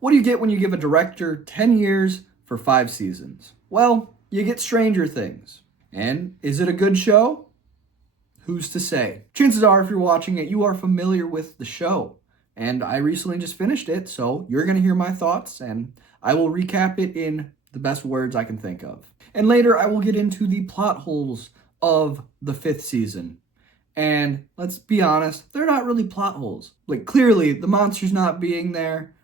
What do you get when you give a director 10 years for 5 seasons? Well, you get Stranger Things. And is it a good show? Who's to say? Chances are, if you're watching it, you are familiar with the show. And I recently just finished it, so you're going to hear my thoughts, and I will recap it in the best words I can think of. And later, I will get into the plot holes of the 5th season. And let's be honest, they're not really plot holes. Like, clearly, the monster's not being there.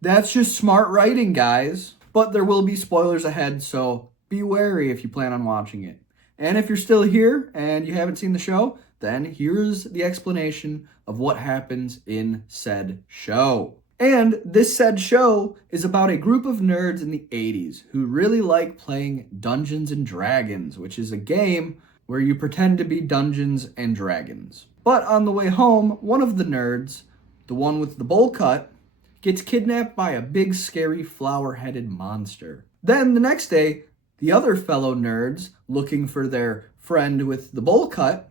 That's just smart writing, guys. But there will be spoilers ahead, so be wary if you plan on watching it. And if you're still here and you haven't seen the show, then here's the explanation of what happens in said show. And this said show is about a group of nerds in the 80s who really like playing Dungeons and Dragons, which is a game where you pretend to be Dungeons and Dragons. But on the way home, one of the nerds, the one with the bowl cut, gets kidnapped by a big scary flower-headed monster. Then the next day, the other fellow nerds, looking for their friend with the bowl cut,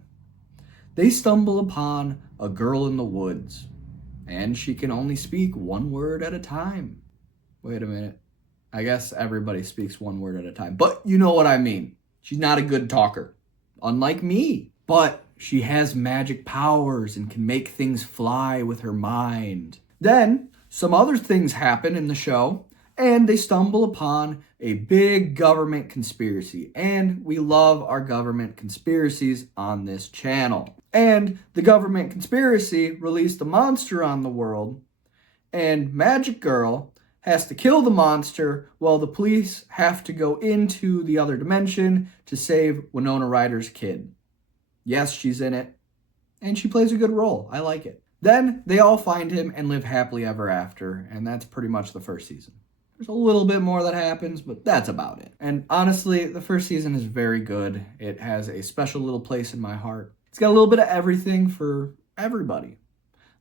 they stumble upon a girl in the woods, and she can only speak one word at a time. Wait a minute. I guess everybody speaks one word at a time, but you know what I mean. She's not a good talker, unlike me, but she has magic powers and can make things fly with her mind. Then some other things happen in the show, and they stumble upon a big government conspiracy. And we love our government conspiracies on this channel. And the government conspiracy released a monster on the world, and Magic Girl has to kill the monster while the police have to go into the other dimension to save Winona Ryder's kid. Yes, she's in it, and she plays a good role. I like it. Then they all find him and live happily ever after, and that's pretty much the first season. There's a little bit more that happens, but that's about it. And honestly, the first season is very good. It has a special little place in my heart. It's got a little bit of everything for everybody.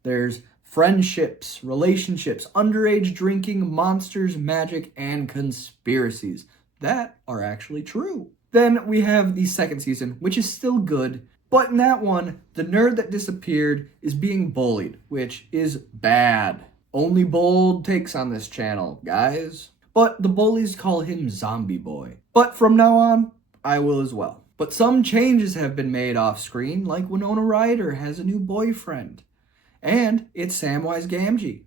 There's friendships, relationships, underage drinking, monsters, magic, and conspiracies that are actually true. Then we have the second season, which is still good, but in that one, the nerd that disappeared is being bullied, which is bad. Only bold takes on this channel, guys. But the bullies call him Zombie Boy. But from now on, I will as well. But some changes have been made off screen, like Winona Ryder has a new boyfriend. And it's Samwise Gamgee.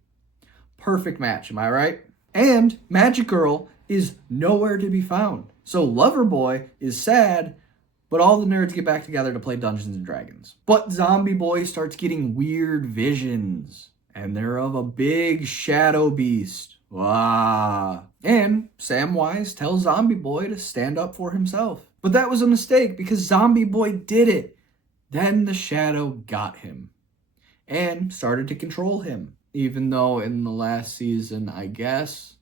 Perfect match, am I right? And Magic Girl is nowhere to be found. So Loverboy is sad, but all the nerds get back together to play Dungeons and Dragons. But Zombie Boy starts getting weird visions, and they're of a big shadow beast. Wow. And Samwise tells Zombie Boy to stand up for himself. But that was a mistake because Zombie Boy did it. Then the shadow got him and started to control him. Even though in the last season, I guess,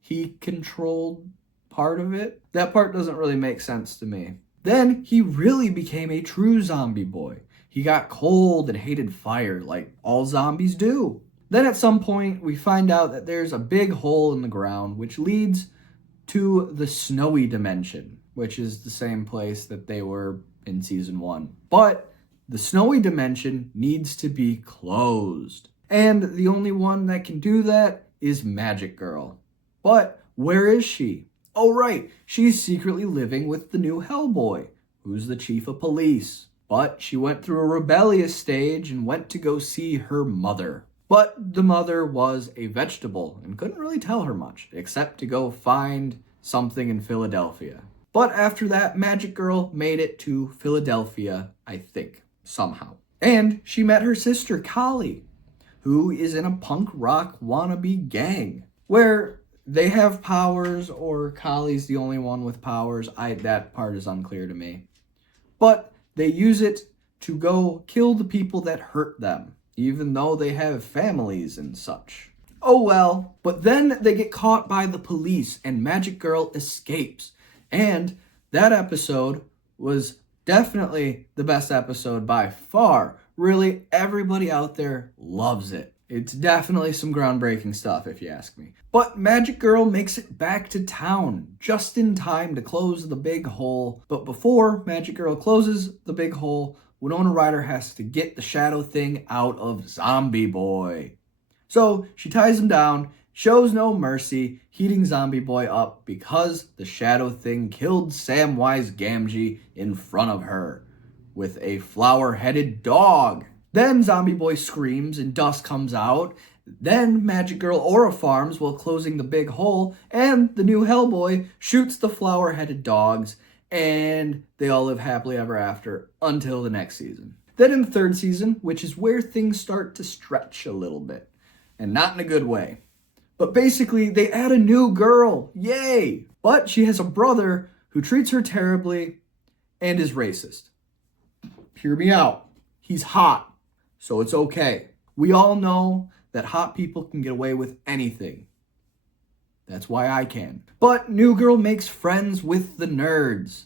he controlled part of it. That part doesn't really make sense to me. Then he really became a true zombie boy. He got cold and hated fire like all zombies do. Then at some point, we find out that there's a big hole in the ground which leads to the snowy dimension, which is the same place that they were in season 1. But the snowy dimension needs to be closed. And the only one that can do that is Magic Girl. But where is she? Oh right, she's secretly living with the new Hellboy, who's the chief of police. But she went through a rebellious stage and went to go see her mother. But the mother was a vegetable and couldn't really tell her much, except to go find something in Philadelphia. But after that, Magic Girl made it to Philadelphia, I think, somehow. And she met her sister, Kali, who is in a punk rock wannabe gang, where they have powers, or Kali's the only one with powers. That part is unclear to me. But they use it to go kill the people that hurt them, even though they have families and such. Oh well, but then they get caught by the police and Magic Girl escapes. And that episode was definitely the best episode by far. Really, everybody out there loves it. It's definitely some groundbreaking stuff, if you ask me. But Magic Girl makes it back to town just in time to close the big hole. But before Magic Girl closes the big hole, Winona Ryder has to get the shadow thing out of Zombie Boy. So she ties him down, shows no mercy, heating Zombie Boy up because the Shadow Thing killed Samwise Gamgee in front of her with a flower-headed dog. Then Zombie Boy screams and dust comes out. Then Magic Girl aura farms while closing the big hole, and the new Hellboy shoots the flower-headed dogs, and they all live happily ever after until the next season. Then in the third season, which is where things start to stretch a little bit, and not in a good way. But basically, they add a new girl. Yay! But she has a brother who treats her terribly and is racist. Hear me out. He's hot, so it's okay. We all know that hot people can get away with anything. That's why I can. But New Girl makes friends with the nerds.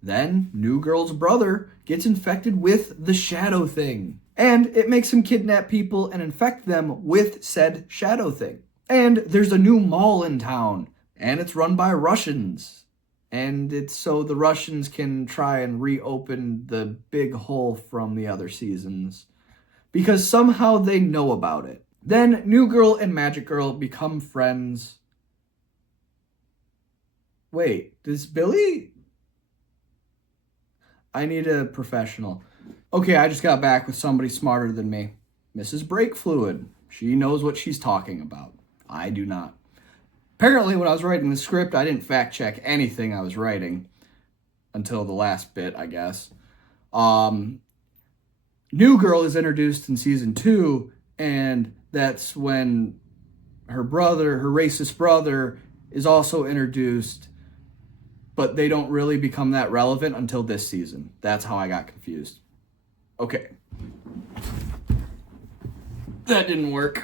Then New Girl's brother gets infected with the Shadow Thing. And it makes him kidnap people and infect them with said Shadow Thing. And there's a new mall in town, and it's run by Russians. And it's so the Russians can try and reopen the big hole from the other seasons, because somehow they know about it. Then New Girl and Magic Girl become friends. Wait, does Billy? I need a professional. Okay, I just got back with somebody smarter than me. Mrs. Brake Fluid. She knows what she's talking about. I do not. Apparently, when I was writing the script, I didn't fact check anything I was writing until the last bit, I guess. New Girl is introduced in season 2, and that's when her brother, her racist brother, is also introduced, but they don't really become that relevant until this season. That's how I got confused. Okay. That didn't work.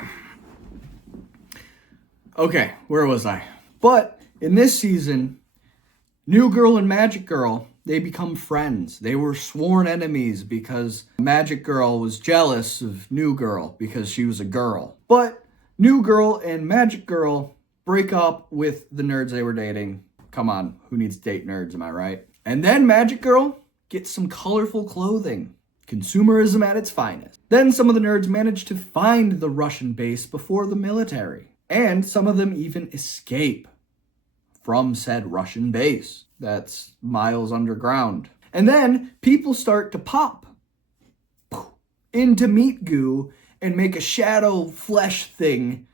Okay, where was I? But in this season, New Girl and Magic Girl, they become friends. They were sworn enemies because Magic Girl was jealous of New Girl because she was a girl. But New Girl and Magic Girl break up with the nerds they were dating. Come on, who needs to date nerds, am I right? And then Magic Girl gets some colorful clothing. Consumerism at its finest. Then some of the nerds manage to find the Russian base before the military. And some of them even escape from said Russian base that's miles underground. And then people start to pop into meat goo and make a shadow flesh thing,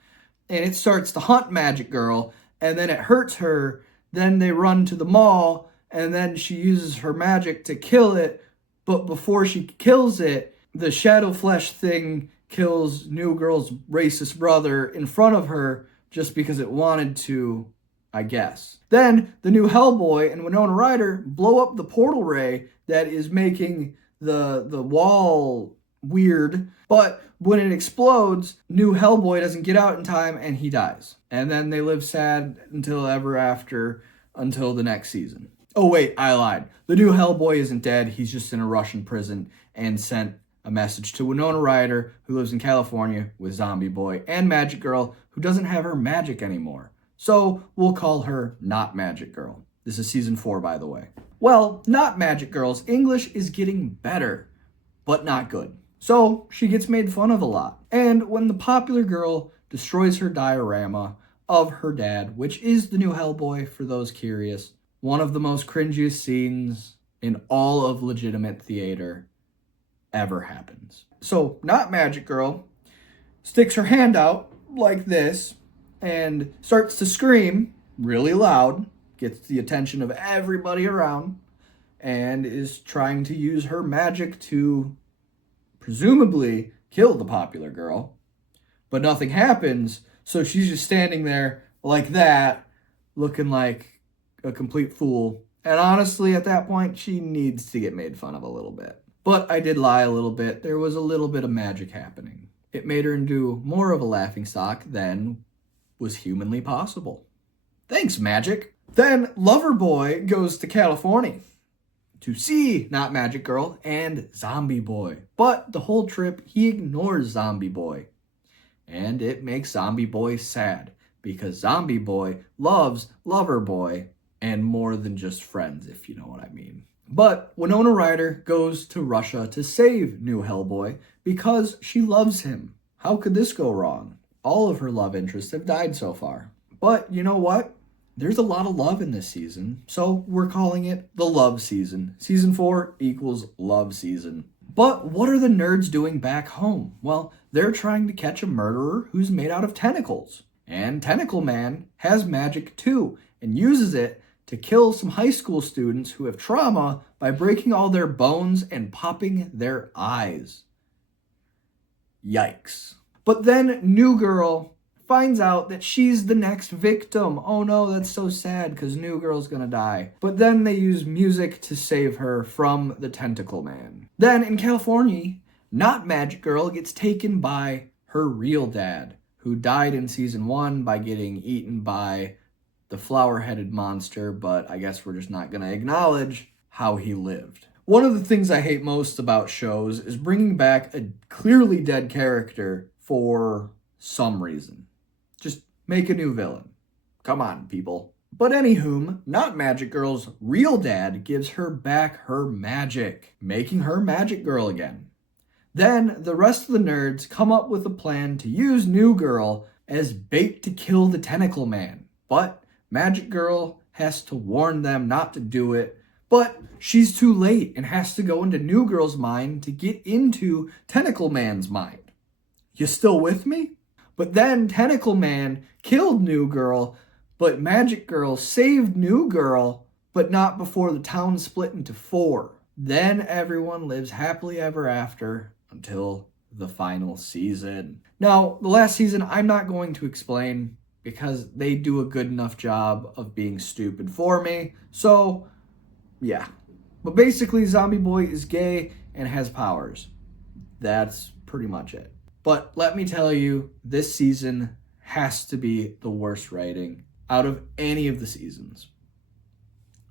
and it starts to hunt Magic Girl, and then it hurts her. Then they run to the mall, and then she uses her magic to kill it, but before she kills it, the shadow flesh thing kills New Girl's racist brother in front of her just because it wanted to, I guess. Then the new Hellboy and Winona Ryder blow up the portal ray that is making the wall weird, but when it explodes, new Hellboy doesn't get out in time and he dies. And then they live sad until ever after, until the next season. Oh wait, I lied. The new Hellboy isn't dead, he's just in a Russian prison and sent a message to Winona Ryder, who lives in California with Zombie Boy, and Magic Girl, who doesn't have her magic anymore. So we'll call her Not Magic Girl. This is season 4, by the way. Well, Not Magic Girl's English is getting better, but not good. So she gets made fun of a lot. And when the popular girl destroys her diorama of her dad, which is the new Hellboy for those curious, one of the most cringiest scenes in all of legitimate theater ever happens. So, Not Magic Girl sticks her hand out like this and starts to scream really loud, gets the attention of everybody around, and is trying to use her magic to presumably kill the popular girl. But nothing happens, so she's just standing there like that, looking like a complete fool. And honestly, at that point, she needs to get made fun of a little bit. But I did lie a little bit. There was a little bit of magic happening. It made her into more of a laughingstock than was humanly possible. Thanks, Magic. Then Loverboy goes to California to see Not Magic Girl and Zombie Boy. But the whole trip, he ignores Zombie Boy. And it makes Zombie Boy sad, because Zombie Boy loves Loverboy, and more than just friends, if you know what I mean. But Winona Ryder goes to Russia to save new Hellboy because she loves him. How could this go wrong? All of her love interests have died so far. But you know what? There's a lot of love in this season, so we're calling it the love season. Season 4 equals love season. But what are the nerds doing back home? Well, they're trying to catch a murderer who's made out of tentacles. And Tentacle Man has magic too, and uses it to kill some high school students who have trauma by breaking all their bones and popping their eyes. Yikes. But then New Girl finds out that she's the next victim. Oh no, that's so sad because New Girl's gonna die. But then they use music to save her from the Tentacle Man. Then in California, not Magic Girl gets taken by her real dad, who died in season 1 by getting eaten by the flower-headed monster, but I guess we're just not gonna acknowledge how he lived. One of the things I hate most about shows is bringing back a clearly dead character for some reason. Just make a new villain. Come on, people. But anywhom, not Magic Girl's real dad gives her back her magic, making her Magic Girl again. Then the rest of the nerds come up with a plan to use New Girl as bait to kill the Tentacle Man. But Magic Girl has to warn them not to do it, but she's too late and has to go into New Girl's mind to get into Tentacle Man's mind. You still with me? But then Tentacle Man killed New Girl, but Magic Girl saved New Girl, but not before the town split into 4. Then everyone lives happily ever after until the final season. Now, the last season I'm not going to explain because they do a good enough job of being stupid for me. So, yeah. But basically, Zombie Boy is gay and has powers. That's pretty much it. But let me tell you, this season has to be the worst writing out of any of the seasons.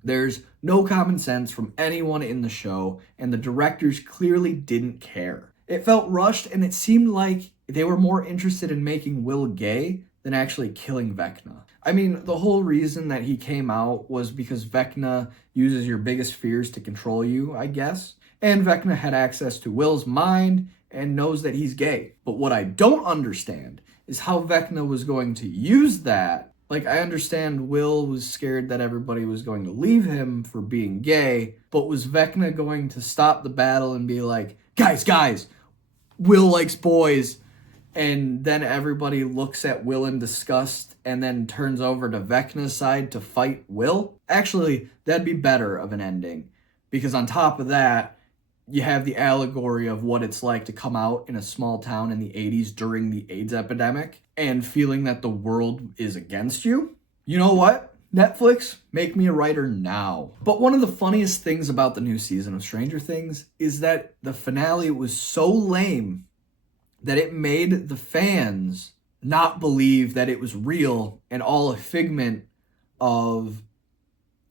There's no common sense from anyone in the show, and the directors clearly didn't care. It felt rushed, and it seemed like they were more interested in making Will gay than actually killing Vecna. I mean, the whole reason that he came out was because Vecna uses your biggest fears to control you, I guess. And Vecna had access to Will's mind and knows that he's gay. But what I don't understand is how Vecna was going to use that. Like, I understand Will was scared that everybody was going to leave him for being gay, but was Vecna going to stop the battle and be like, guys, Will likes boys, and then everybody looks at Will in disgust and then turns over to Vecna's side to fight Will? Actually, that'd be better of an ending, because on top of that, you have the allegory of what it's like to come out in a small town in the 80s during the AIDS epidemic and feeling that the world is against you. You know what? Netflix, make me a writer now. But one of the funniest things about the new season of Stranger Things is that the finale was so lame that it made the fans not believe that it was real and all a figment of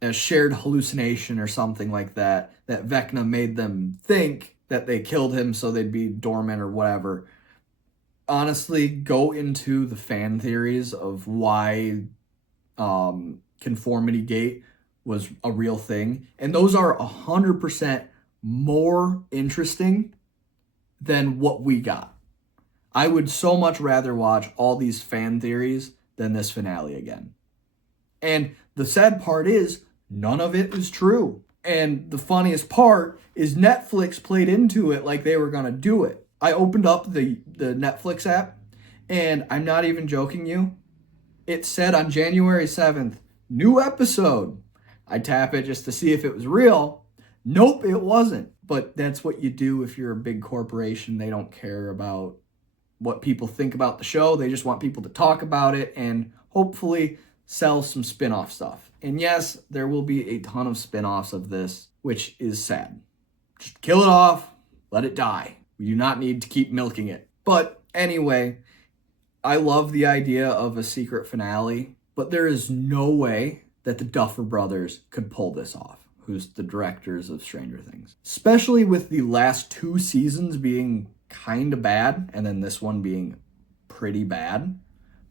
a shared hallucination or something like that, that Vecna made them think that they killed him so they'd be dormant or whatever. Honestly, go into the fan theories of why Conformity Gate was a real thing, and those are 100% more interesting than what we got. I would so much rather watch all these fan theories than this finale again. And the sad part is, none of it is true. And the funniest part is Netflix played into it like they were going to do it. I opened up the Netflix app, and I'm not even joking you. It said on January 7th, new episode. I tap it just to see if it was real. Nope, it wasn't. But that's what you do if you're a big corporation. They don't care about what people think about the show. They just want people to talk about it and hopefully sell some spin-off stuff. And yes, there will be a ton of spin-offs of this, which is sad. Just kill it off, let it die. We do not need to keep milking it. But anyway, I love the idea of a secret finale, but there is no way that the Duffer Brothers could pull this off, who's the directors of Stranger Things. Especially with the last 2 seasons being kind of bad, and then this one being pretty bad.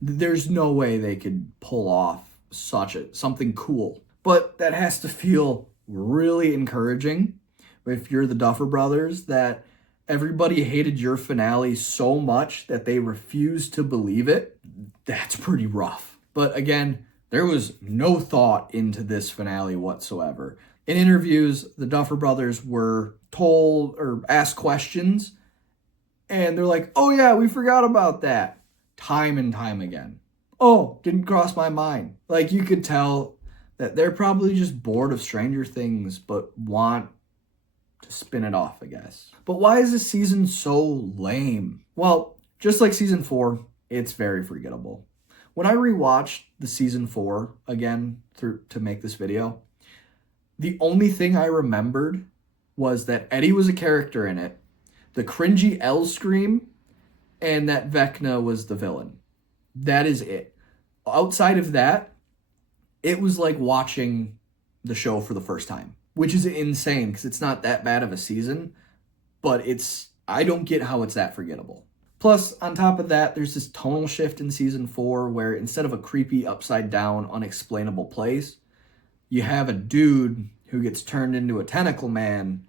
There's no way they could pull off something cool. But that has to feel really encouraging if you're the Duffer Brothers, that everybody hated your finale so much that they refused to believe it, that's pretty rough. But again, there was no thought into this finale whatsoever. In interviews, the Duffer Brothers were told or asked questions, and they're like, oh yeah, we forgot about that. Time and time again. Oh, didn't cross my mind. Like, you could tell that they're probably just bored of Stranger Things, but want to spin it off, I guess. But why is this season so lame? Well, just like season 4, it's very forgettable. When I rewatched the season 4 again to make this video, the only thing I remembered was that Eddie was a character in it, the cringy L scream, and that Vecna was the villain. That is it. Outside of that, it was like watching the show for the first time, which is insane because it's not that bad of a season, but I don't get how it's that forgettable. Plus, on top of that, there's this tonal shift in season 4 where instead of a creepy, upside down, unexplainable place, you have a dude who gets turned into a tentacle man,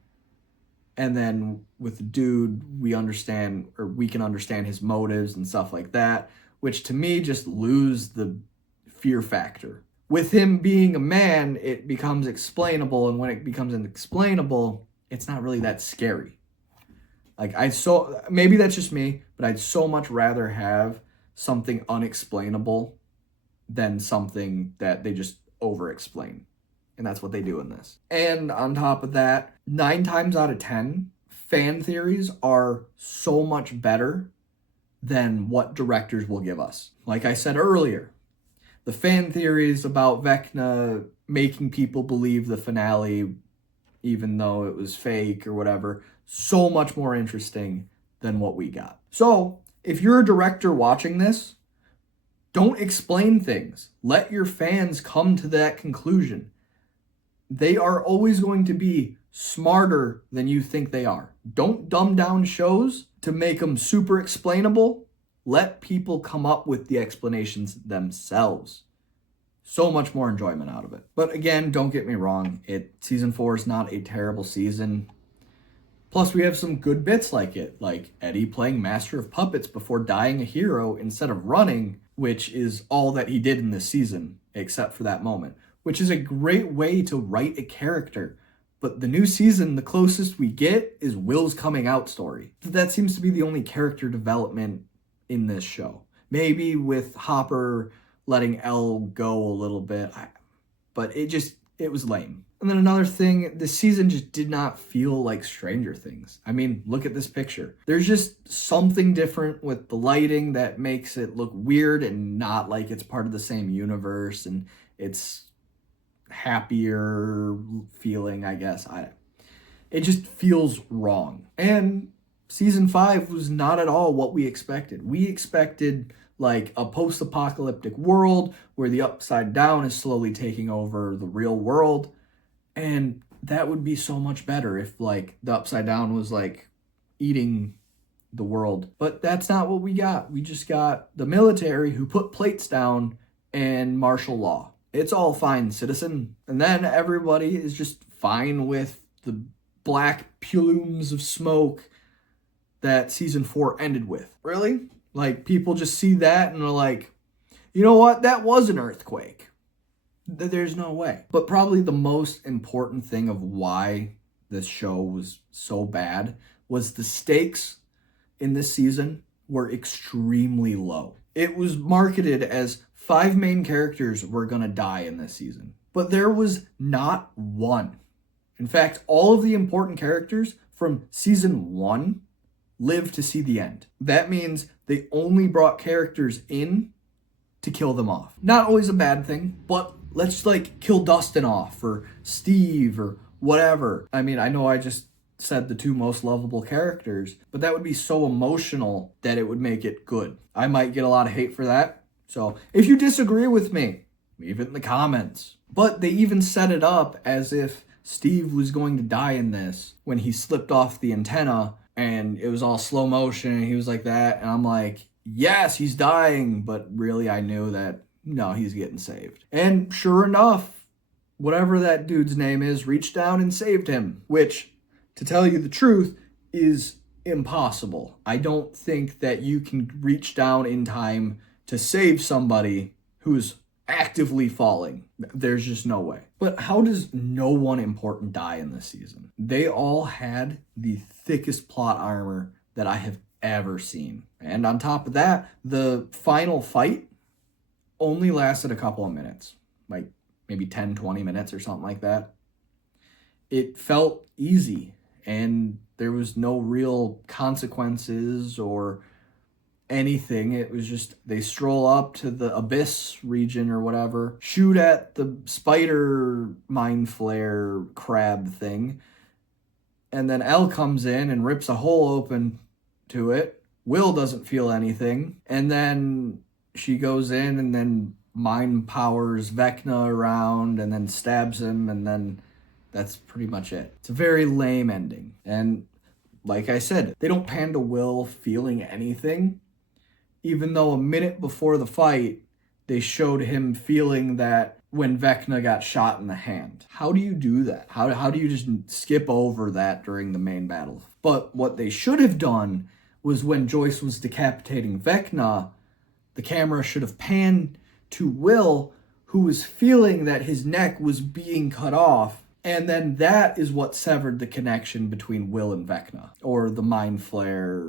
and then with the dude, we can understand his motives and stuff like that, which to me just lose the fear factor. With him being a man, it becomes explainable, and when it becomes unexplainable, it's not really that scary. Like, maybe that's just me, but I'd so much rather have something unexplainable than something that they just over-explain. And that's what they do in this. And on top of that, 9 times out of 10, fan theories are so much better than what directors will give us. Like I said earlier, the fan theories about Vecna making people believe the finale, even though it was fake or whatever, so much more interesting than what we got. So, if you're a director watching this, don't explain things. Let your fans come to that conclusion. They are always going to be smarter than you think they are. Don't dumb down shows to make them super explainable. Let people come up with the explanations themselves. So much more enjoyment out of it. But again, don't get me wrong. Season 4 is not a terrible season. Plus, we have some good bits like Eddie playing Master of Puppets before dying a hero instead of running, which is all that he did in this season, except for that moment, which is a great way to write a character. But the new season, the closest we get is Will's coming out story. That seems to be the only character development in this show. Maybe with Hopper letting Elle go a little bit, but it was lame. And then another thing, this season just did not feel like Stranger Things. I mean, look at this picture. There's just something different with the lighting that makes it look weird and not like it's part of the same universe, and it's happier feeling, I guess. It just feels wrong. And season 5 was not at all what we expected. We expected like a post-apocalyptic world where the Upside Down is slowly taking over the real world. And that would be so much better if like the Upside Down was like eating the world. But that's not what we got. We just got the military who put plates down and martial law. It's all fine, citizen. And then everybody is just fine with the black plumes of smoke that season 4 ended with. Really? Like, people just see that and are like, you know what? That was an earthquake. There's no way. But probably the most important thing of why this show was so bad was the stakes in this season were extremely low. It was marketed as 5 main characters were going to die in this season, but there was not one. In fact, all of the important characters from season 1 lived to see the end. That means they only brought characters in to kill them off. Not always a bad thing, but let's like kill Dustin off or Steve or whatever. I mean, I know I just said the 2 most lovable characters, but that would be so emotional that it would make it good. I might get a lot of hate for that. So if you disagree with me, leave it in the comments. But they even set it up as if Steve was going to die in this when he slipped off the antenna and it was all slow motion and he was like that. And I'm like, yes, he's dying. But really, I knew that, no, he's getting saved. And sure enough, whatever that dude's name is reached down and saved him, which, to tell you the truth, is impossible. I don't think that you can reach down in time to save somebody who's actively falling. There's just no way. But how does no one important die in this season? They all had the thickest plot armor that I have ever seen. And on top of that, the final fight only lasted a couple of minutes, like maybe 10, 20 minutes or something like that. It felt easy, and there was no real consequences or anything. It was just they stroll up to the abyss region or whatever, shoot at the spider mind flare crab thing, and then Elle comes in and rips a hole open to it. Will doesn't feel anything, and then she goes in and then mind powers Vecna around and then stabs him, and then that's pretty much it. It's a very lame ending. And like I said, they don't pan to Will feeling anything, even though a minute before the fight, they showed him feeling that when Vecna got shot in the hand. How do you do that? How do you just skip over that during the main battle? But what they should have done was when Joyce was decapitating Vecna, the camera should have panned to Will, who was feeling that his neck was being cut off. And then that is what severed the connection between Will and Vecna, or the Mind Flare,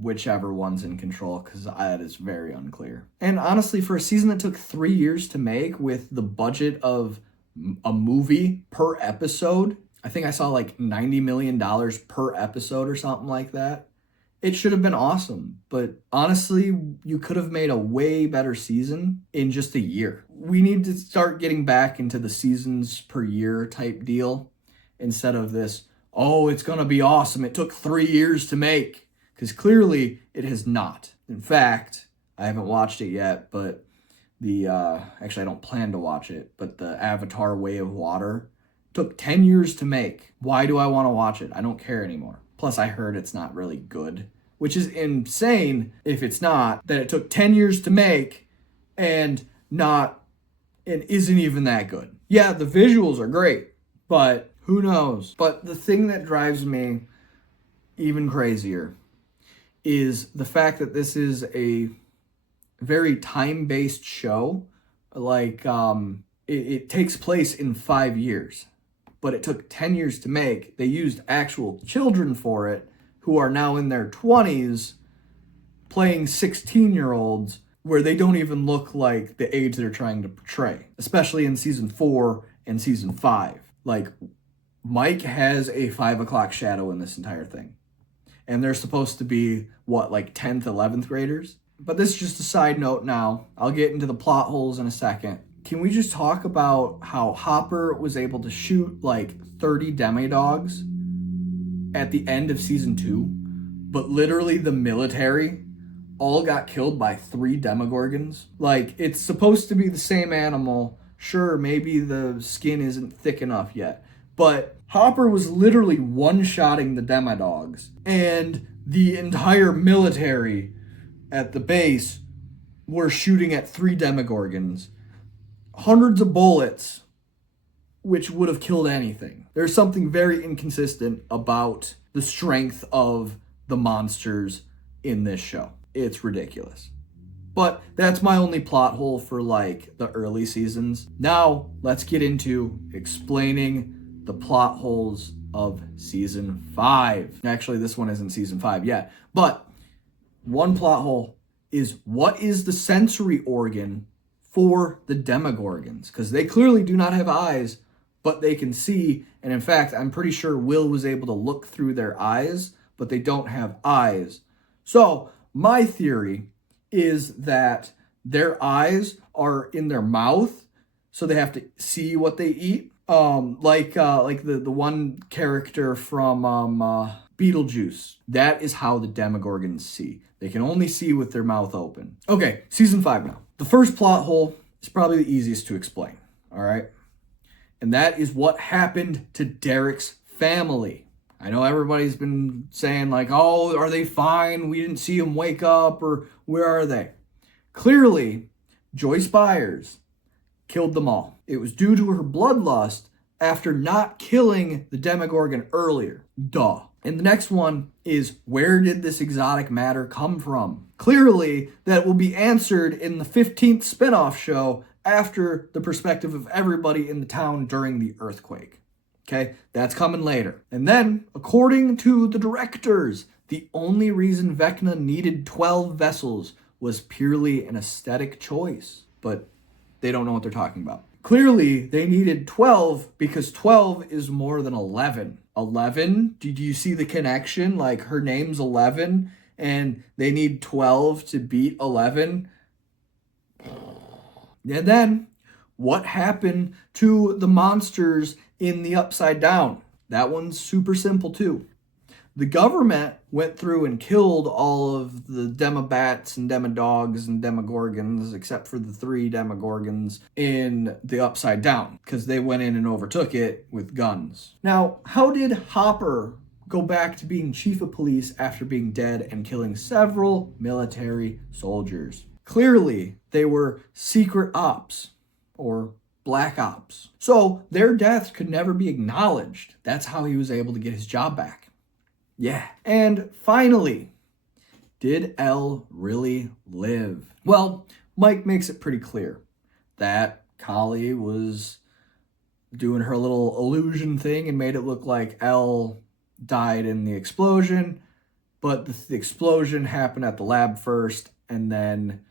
whichever one's in control, because that is very unclear. And honestly, for a season that took 3 years to make with the budget of a movie per episode, I think I saw like $90 million per episode or something like that. It should have been awesome, but honestly, you could have made a way better season in just a year. We need to start getting back into the seasons per year type deal instead of this, oh, it's going to be awesome. It took 3 years to make, because clearly it has not. In fact, I haven't watched it yet, but actually I don't plan to watch it, but the Avatar Way of Water took 10 years to make. Why do I want to watch it? I don't care anymore. Plus, I heard it's not really good, which is insane if it's not, that it took 10 years to make and isn't even that good. Yeah, the visuals are great, but who knows? But the thing that drives me even crazier is the fact that this is a very time-based show. Like, it takes place in 5 years. But it took 10 years to make. They used actual children for it who are now in their 20s playing 16-year-olds where they don't even look like the age they're trying to portray, especially in season 4 and season 5. Like, Mike has a 5 o'clock shadow in this entire thing. And they're supposed to be, like 10th, 11th graders? But this is just a side note now. I'll get into the plot holes in a second. Can we just talk about how Hopper was able to shoot like 30 demi-dogs at the end of season 2, but literally the military all got killed by 3 demogorgons? Like, it's supposed to be the same animal. Sure, maybe the skin isn't thick enough yet, but Hopper was literally one-shotting the demi-dogs, and the entire military at the base were shooting at 3 demogorgons. Hundreds of bullets, which would have killed anything. There's something very inconsistent about the strength of the monsters in this show. It's ridiculous. But that's my only plot hole for like the early seasons. Now, let's get into explaining the plot holes of season 5. Actually, this one isn't season 5 yet, but one plot hole is, what is the sensory organ for the Demogorgons? Because they clearly do not have eyes, but they can see. And in fact, I'm pretty sure Will was able to look through their eyes, but they don't have eyes. So my theory is that their eyes are in their mouth, so they have to see what they eat. Like the one character from Beetlejuice. That is how the Demogorgons see. They can only see with their mouth open. Okay, season 5 now. The first plot hole is probably the easiest to explain, all right? And that is what happened to Derek's family. I know everybody's been saying like, oh, are they fine? We didn't see them wake up, or where are they? Clearly, Joyce Byers killed them all. It was due to her bloodlust after not killing the Demogorgon earlier. Duh. And the next one is, where did this exotic matter come from? Clearly, that will be answered in the 15th spin-off show after the perspective of everybody in the town during the earthquake. Okay, that's coming later. And then, according to the directors, the only reason Vecna needed 12 vessels was purely an aesthetic choice. But they don't know what they're talking about. Clearly, they needed 12 because 12 is more than 11. 11? Did you see the connection? Like, her name's 11 and they need 12 to beat 11. And then, what happened to the monsters in the Upside Down? That one's super simple too. The government went through and killed all of the demobats and demodogs and demogorgons, except for the 3 demogorgons in the Upside Down, because they went in and overtook it with guns. Now, how did Hopper go back to being chief of police after being dead and killing several military soldiers? Clearly, they were secret ops, or black ops. So their deaths could never be acknowledged. That's how he was able to get his job back. Yeah. And finally, did Elle really live? Well, Mike makes it pretty clear that Kali was doing her little illusion thing and made it look like Elle died in the explosion, but the explosion happened at the lab first and then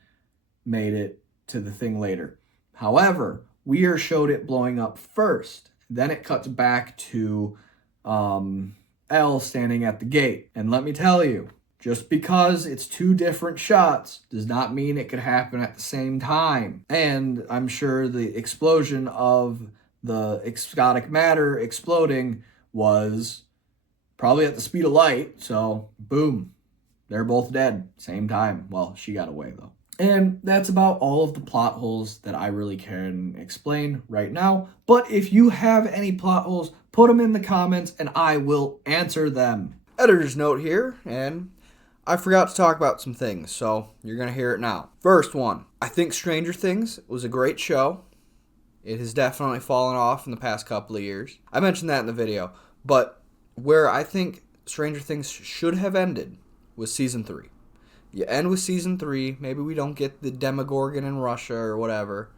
made it to the thing later. However, we are showed it blowing up first. Then it cuts back to Elle standing at the gate. And let me tell you, just because it's 2 different shots does not mean it could happen at the same time. And I'm sure the explosion of the exotic matter exploding was probably at the speed of light. So, boom, they're both dead same time. Well, she got away though. And that's about all of the plot holes that I really can explain right now. But if you have any plot holes, put them in the comments and I will answer them. Editor's note here, and I forgot to talk about some things, so you're going to hear it now. First one, I think Stranger Things was a great show. It has definitely fallen off in the past couple of years. I mentioned that in the video, but where I think Stranger Things should have ended was season 3. You end with season 3. Maybe we don't get the Demogorgon in Russia or whatever.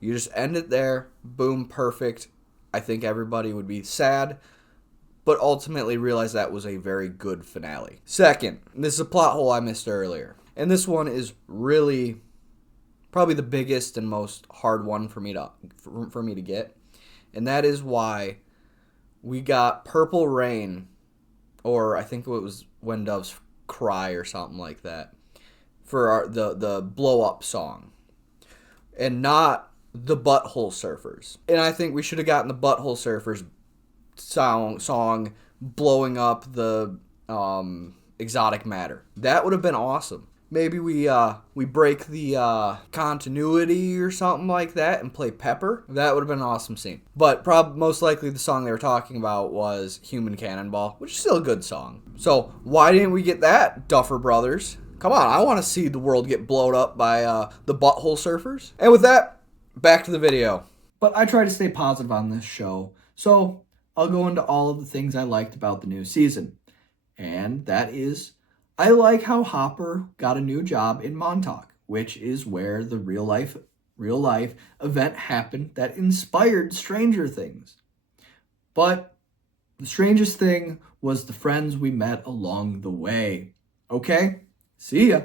You just end it there. Boom, perfect. I think everybody would be sad, but ultimately realize that was a very good finale. Second, this is a plot hole I missed earlier. And this one is really probably the biggest and most hard one for me to get. And that is why we got Purple Rain, or I think it was When Doves Cry or something like that, for the blow up song, and not the Butthole Surfers. And I think we should have gotten the Butthole Surfers song blowing up the exotic matter. That would have been awesome. Maybe we break the continuity or something like that and play Pepper. That would have been an awesome scene. But most likely the song they were talking about was Human Cannonball, which is still a good song. So why didn't we get that, Duffer Brothers? Come on, I want to see the world get blown up by the Butthole Surfers. And with that, back to the video. But I try to stay positive on this show, so I'll go into all of the things I liked about the new season. And that is, I like how Hopper got a new job in Montauk, which is where the real life event happened that inspired Stranger Things. But the strangest thing was the friends we met along the way. Okay? See ya.